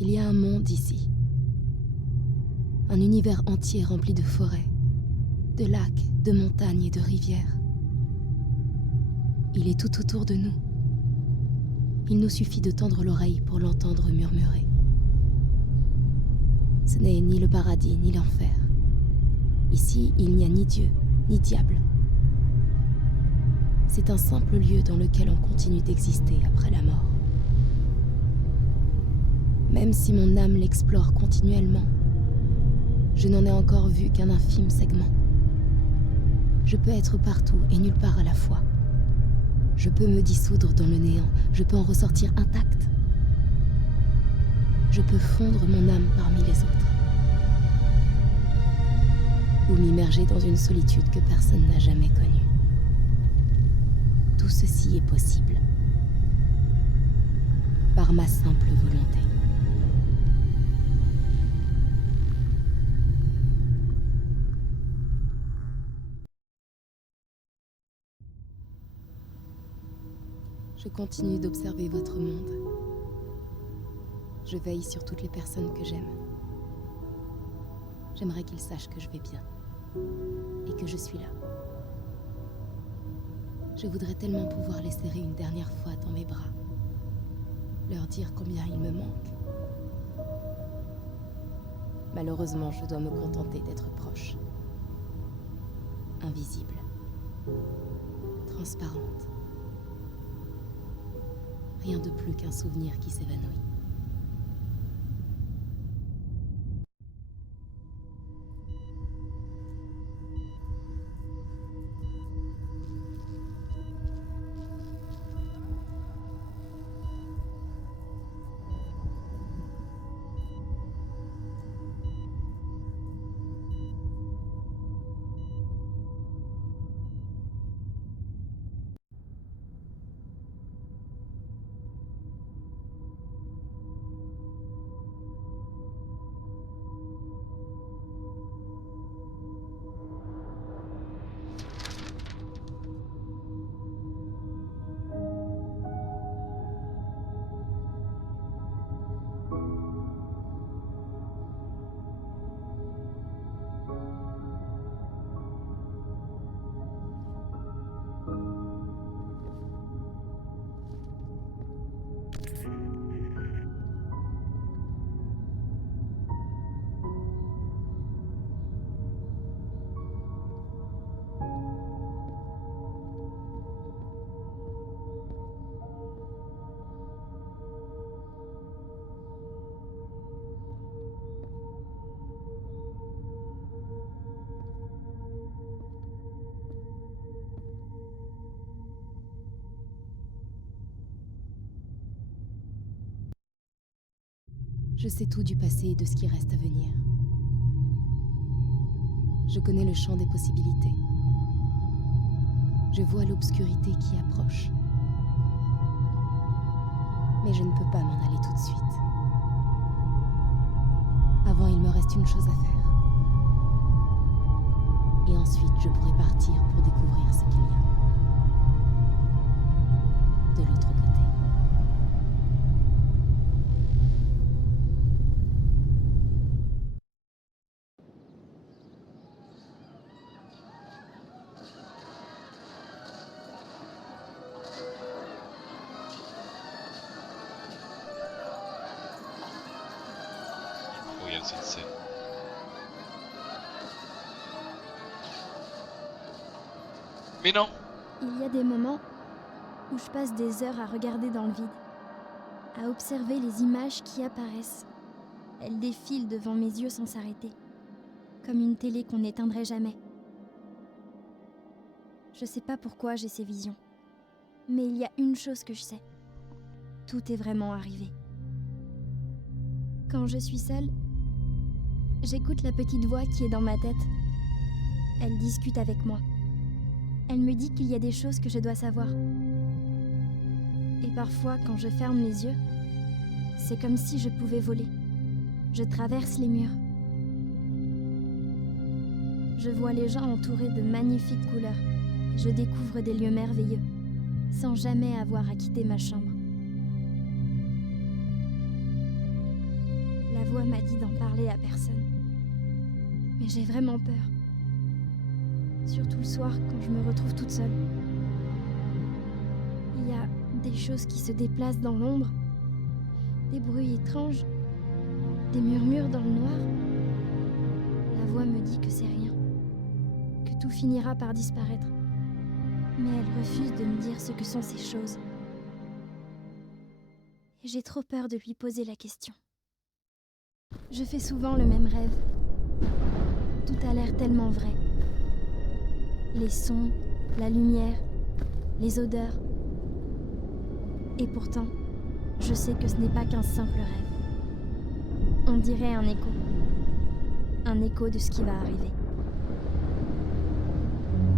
Il y a un monde ici. Un univers entier rempli de forêts, de lacs, de montagnes et de rivières. Il est tout autour de nous. Il nous suffit de tendre l'oreille pour l'entendre murmurer. Ce n'est ni le paradis ni l'enfer. Ici, il n'y a ni Dieu, ni diable. C'est un simple lieu dans lequel on continue d'exister après la mort. Même si mon âme l'explore continuellement, je n'en ai encore vu qu'un infime segment. Je peux être partout et nulle part à la fois. Je peux me dissoudre dans le néant, je peux en ressortir intact. Je peux fondre mon âme parmi les autres. Ou m'immerger dans une solitude que personne n'a jamais connue. Tout ceci est possible. Par ma simple volonté. Je continue d'observer votre monde. Je veille sur toutes les personnes que j'aime. J'aimerais qu'ils sachent que je vais bien. Et que je suis là. Je voudrais tellement pouvoir les serrer une dernière fois dans mes bras. Leur dire combien ils me manquent. Malheureusement, je dois me contenter d'être proche. Invisible. Transparente. Rien de plus qu'un souvenir qui s'évanouit. Je sais tout du passé et de ce qui reste à venir. Je connais le champ des possibilités. Je vois l'obscurité qui approche. Mais je ne peux pas m'en aller tout de suite. Avant, il me reste une chose à faire. Et ensuite, je pourrai partir pour découvrir ce qu'il y a. De l'autre côté. Cette scène. Mais non! Il y a des moments où je passe des heures à regarder dans le vide, à observer les images qui apparaissent. Elles défilent devant mes yeux sans s'arrêter, comme une télé qu'on n'éteindrait jamais. Je sais pas pourquoi j'ai ces visions, mais il y a une chose que je sais. Tout est vraiment arrivé. Quand je suis seule, j'écoute la petite voix qui est dans ma tête. Elle discute avec moi. Elle me dit qu'il y a des choses que je dois savoir. Et parfois, quand je ferme les yeux, c'est comme si je pouvais voler. Je traverse les murs. Je vois les gens entourés de magnifiques couleurs. Je découvre des lieux merveilleux, sans jamais avoir à quitter ma chambre. La voix m'a dit d'en parler à personne. Mais j'ai vraiment peur. Surtout le soir quand je me retrouve toute seule. Il y a des choses qui se déplacent dans l'ombre, des bruits étranges, des murmures dans le noir. La voix me dit que c'est rien, que tout finira par disparaître. Mais elle refuse de me dire ce que sont ces choses. Et j'ai trop peur de lui poser la question. Je fais souvent le même rêve. Tout a l'air tellement vrai. Les sons, la lumière, les odeurs. Et pourtant, je sais que ce n'est pas qu'un simple rêve. On dirait un écho. Un écho de ce qui va arriver.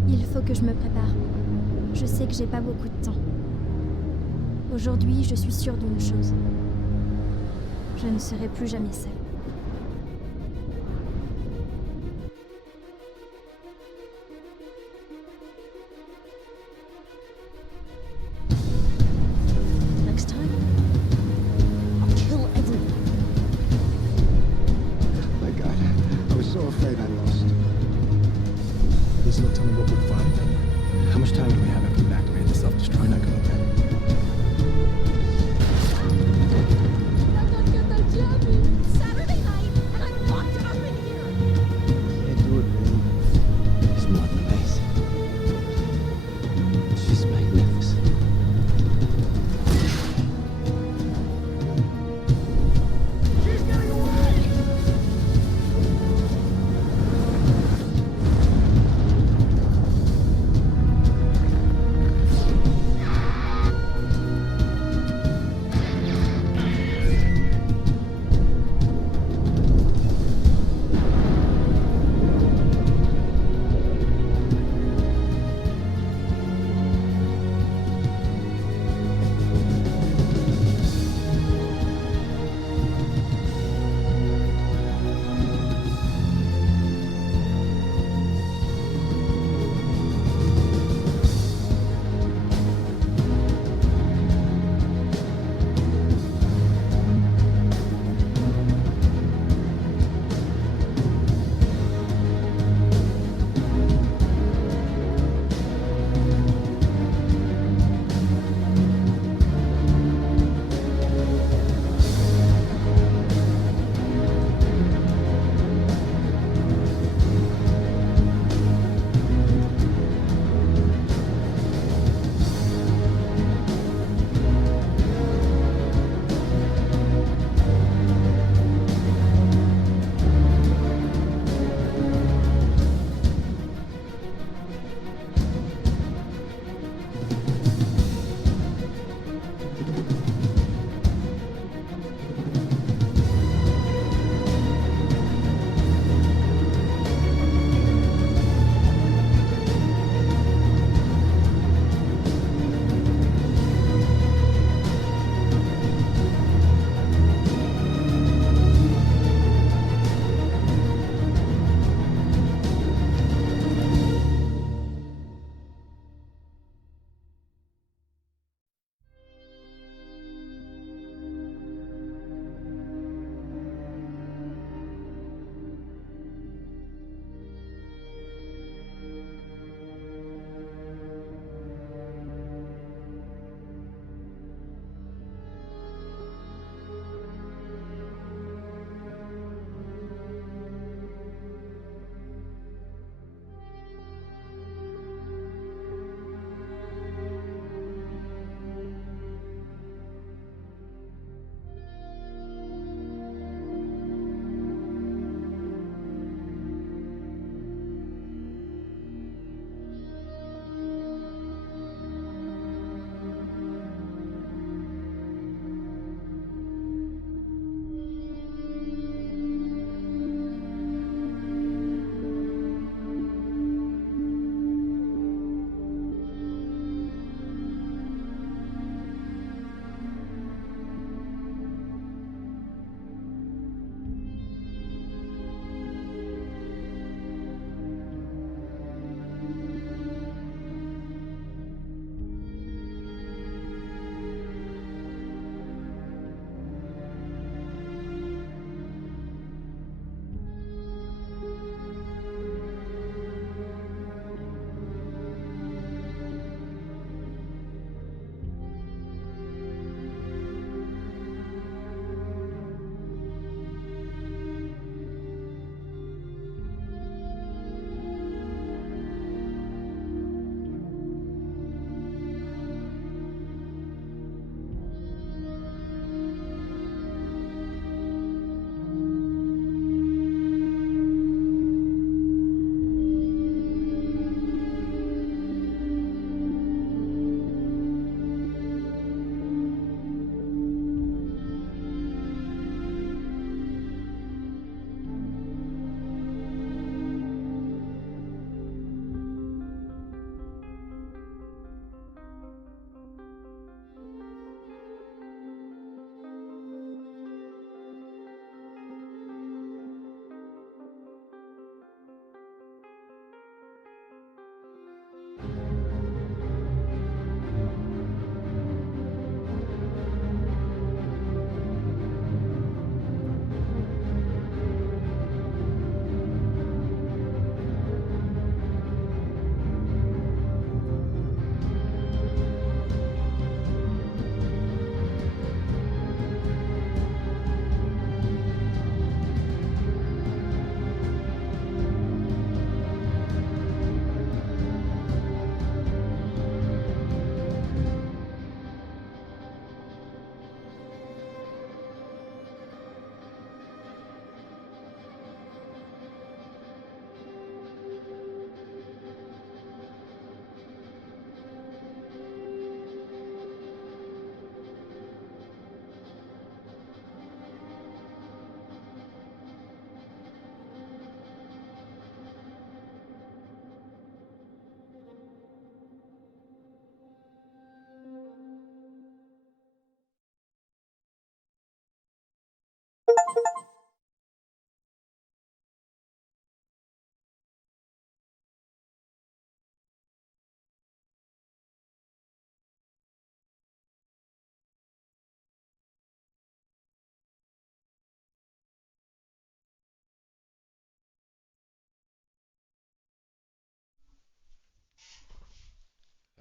Il faut que je me prépare. Je sais que j'ai pas beaucoup de temps. Aujourd'hui, je suis sûre d'une chose. Je ne serai plus jamais seule. Next time, I'll kill everyone. My God, I was so afraid I lost. There's no telling what we'll find then. How much time do we have after we've activated the self-destruct mechanism? Sarah!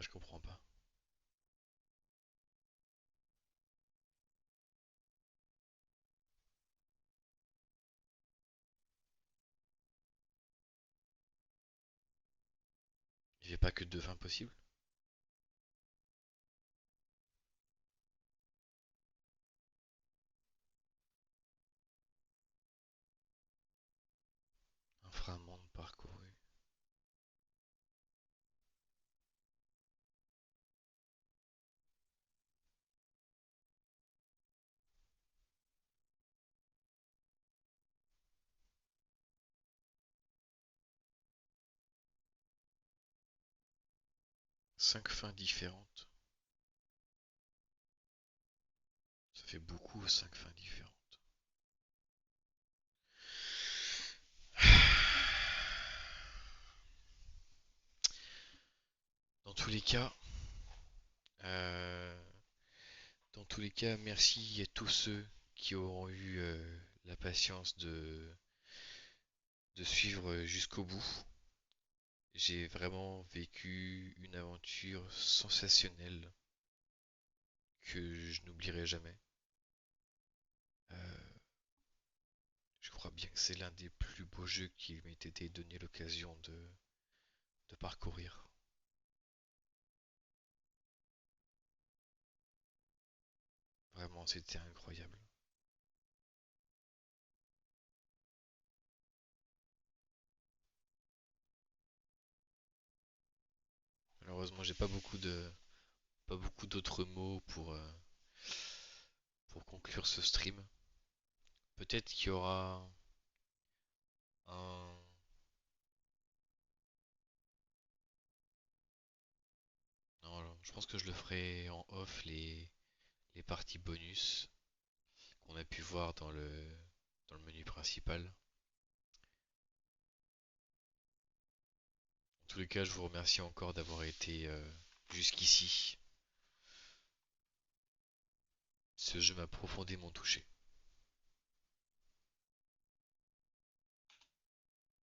je comprends pas. Il n'y a pas que deux fins possibles? Un frein monde parcouru. Cinq fins différentes. Ça fait beaucoup, cinq fins différentes. Dans tous les cas, euh, merci à tous ceux qui auront eu la patience de suivre jusqu'au bout. J'ai vraiment vécu une aventure sensationnelle que je n'oublierai jamais. Euh, je crois bien que c'est l'un des plus beaux jeux qui m'ait été donné l'occasion de parcourir. Vraiment, c'était incroyable. Malheureusement, j'ai pas beaucoup d'autres mots pour conclure ce stream. Peut-être qu'il y aura un, non, non, je pense que je le ferai en off les parties bonus qu'on a pu voir dans le menu principal. En tous les cas, je vous remercie encore d'avoir été jusqu'ici. Ce jeu m'a profondément touché.